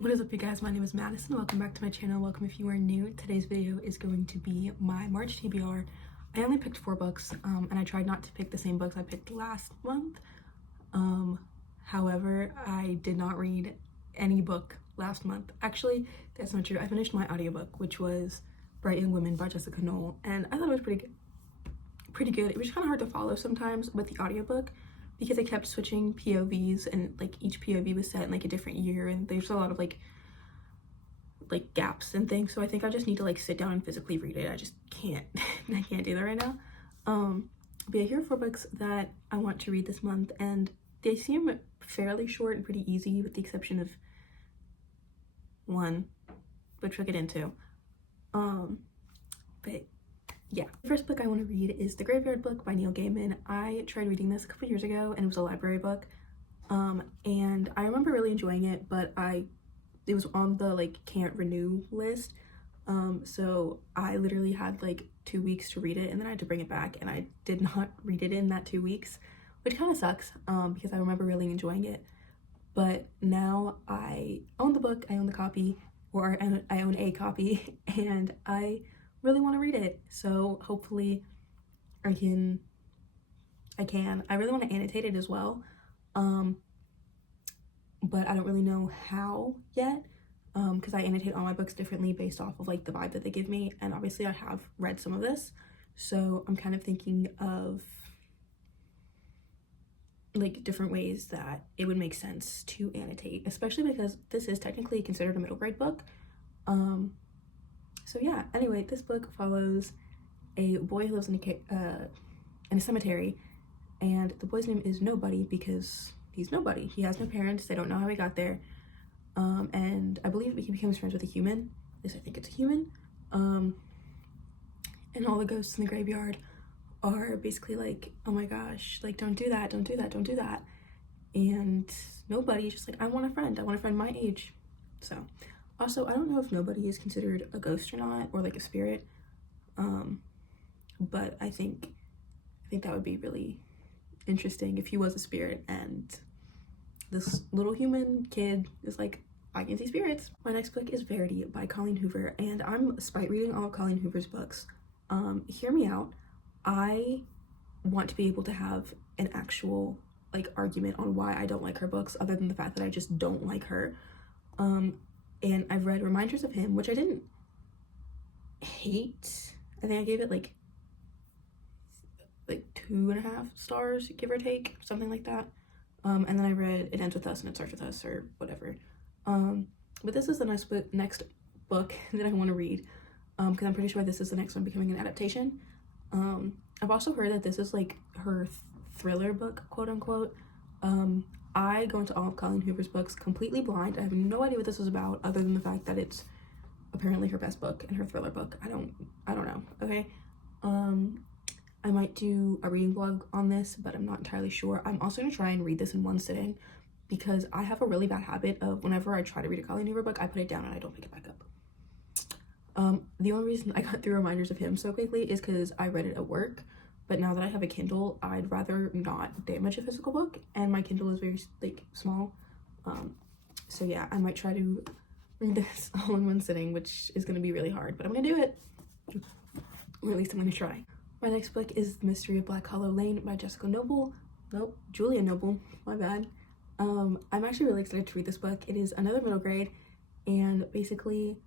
What is up, you guys? My name is Madison. Welcome back to my channel. Welcome if you are new. Today's video is going to be my March TBR. I only picked 4 books, and I tried not to pick the same books I picked last month. However, I did not read any book last month. Actually, that's not true. I finished my audiobook, which was Bright Young Women by Jessica Knoll, and I thought it was pretty good. It was kind of hard to follow sometimes with the audiobook because I kept switching POVs, and like each POV was set in like a different year, and there's a lot of like gaps and things. So I think I just need to like sit down and physically read it. I just can't. I can't do that right now. But yeah, here are 4 books that I want to read this month, and they seem fairly short and pretty easy, with the exception of one, which we'll get into. But yeah, the first book I want to read is The Graveyard Book by Neil Gaiman. I tried reading this a couple years ago, and it was a library book, and I remember really enjoying it, but it was on the like can't renew list, so I literally had like 2 weeks to read it, and then I had to bring it back, and I did not read it in that 2 weeks, which kind of sucks, because I remember really enjoying it. But now I own the book, I own the copy, or I own a copy, and I really want to read it, so hopefully I can. I really want to annotate it as well, but I don't really know how yet, because I annotate all my books differently based off of like the vibe that they give me, and obviously I have read some of this, so I'm kind of thinking of like different ways that it would make sense to annotate, especially because this is technically considered a middle grade book. So yeah, anyway, this book follows a boy who lives in a cemetery, and the boy's name is Nobody because he's nobody. He has no parents, they don't know how he got there, and I believe he becomes friends with a human. At least I think it's a human. And all the ghosts in the graveyard are basically like, oh my gosh, like don't do that, don't do that, don't do that. And Nobody's just like, I want a friend my age. So also, I don't know if Nobody is considered a ghost or not, or like a spirit, but I think that would be really interesting if he was a spirit and this little human kid is like, I can see spirits. My next book is Verity by Colleen Hoover, and I'm spite reading all of Colleen Hoover's books. Hear me out. I want to be able to have an actual like argument on why I don't like her books, other than the fact that I just don't like her. And I've read Reminders of Him, which I didn't hate. I think I gave it like 2.5 stars, give or take, something like that. And then I read It Ends With Us and It Starts With Us, or whatever. But this is the next book that I want to read, because I'm pretty sure this is the next one becoming an adaptation. I've also heard that this is like her thriller book, quote unquote. I go into all of Colleen Hoover's books completely blind. I have no idea what this is about, other than the fact that it's apparently her best book and her thriller book. I don't know, okay? I might do a reading vlog on this, but I'm not entirely sure. I'm also gonna try and read this in one sitting, because I have a really bad habit of whenever I try to read a Colleen Hoover book, I put it down and I don't pick it back up. The only reason I got through Reminders of Him so quickly is because I read it at work, but now that I have a Kindle, I'd rather not damage a physical book, and my Kindle is very like small. So yeah, I might try to read this all in one sitting, which is gonna be really hard, but I'm gonna do it, or at least I'm gonna try. My next book is The Mystery of Black Hollow Lane by Julia Noble, my bad. I'm actually really excited to read this book. It is another middle grade, and basically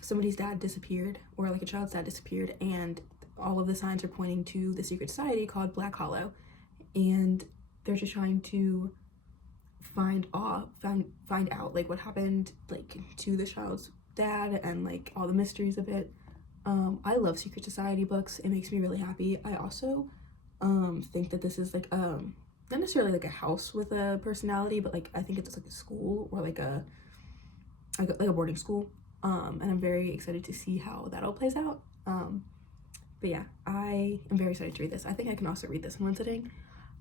somebody's dad disappeared, or like a child's dad disappeared, and all of the signs are pointing to the secret society called Black Hollow, and they're just trying to find out like what happened like to the child's dad and like all the mysteries of it. I love secret society books. It makes me really happy. I also think that this is like not necessarily like a house with a personality, but like I think it's like a school, or like a boarding school, and I'm very excited to see how that all plays out. But yeah, I am very excited to read this. I think I can also read this in one sitting.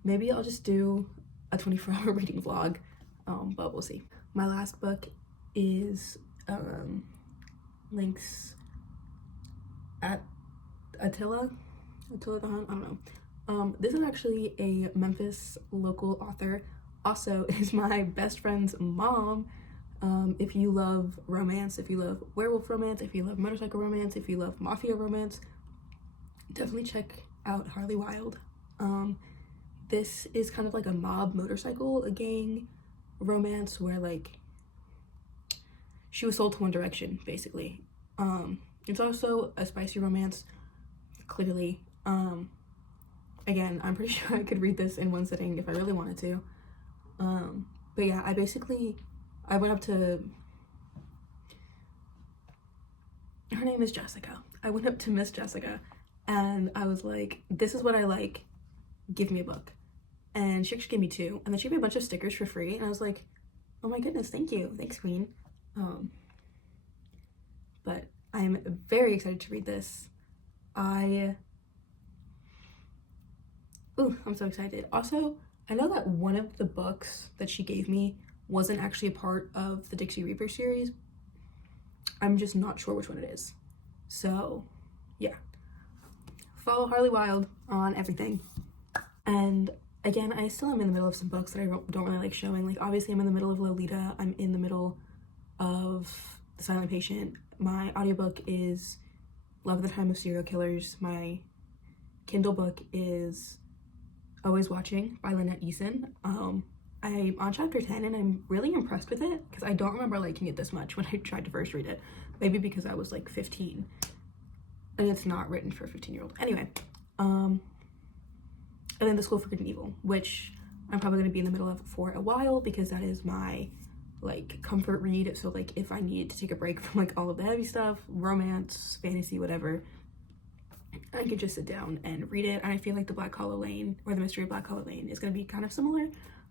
Maybe I'll just do a 24-hour reading vlog, but we'll see. My last book is Links at Attila the Hun, I don't know. This is actually a Memphis local author. also is my best friend's mom. If you love romance, if you love werewolf romance, if you love motorcycle romance, if you love mafia romance, definitely check out Harley Wild. This is kind of like a mob motorcycle, a gang romance where like she was sold to One Direction, basically. It's also a spicy romance, clearly. Again, I'm pretty sure I could read this in one sitting if I really wanted to. But yeah, I went up to, her name is Jessica. I went up to Miss Jessica and I was like, this is what I like, give me a book. And she actually gave me 2, and then she gave me a bunch of stickers for free, and I was like, oh my goodness, thank you, thanks queen. But I'm very excited to read this. I'm so excited. Also, I know that one of the books that she gave me wasn't actually a part of the Dixie Reaper series. I'm just not sure which one it is. So yeah, follow Harley Wild on everything. And again, I still am in the middle of some books that I don't really like showing. Like obviously I'm in the middle of Lolita, I'm in the middle of The Silent Patient. My audiobook is Love the Time of Serial Killers. My Kindle book is Always Watching by Lynette Eason. I'm on chapter 10 and I'm really impressed with it because I don't remember liking it this much when I tried to first read it. Maybe because I was like 15 and it's not written for a 15-year-old. Anyway, and then The School for Good and Evil, which I'm probably going to be in the middle of for a while because that is my like comfort read. So like if I need to take a break from like all of the heavy stuff, romance, fantasy, whatever, I could just sit down and read it. And I feel like The Black Hollow Lane or The Mystery of Black Hollow Lane is going to be kind of similar,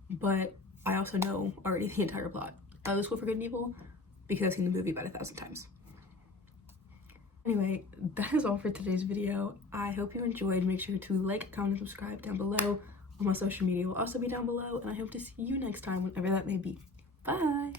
but I also know already the entire plot of The School for Good and Evil because I've seen the movie about 1,000 times. Anyway, that is all for today's video. I hope you enjoyed. Make sure to like, comment, and subscribe down below. All my social media will also be down below, and I hope to see you next time, whenever that may be. Bye!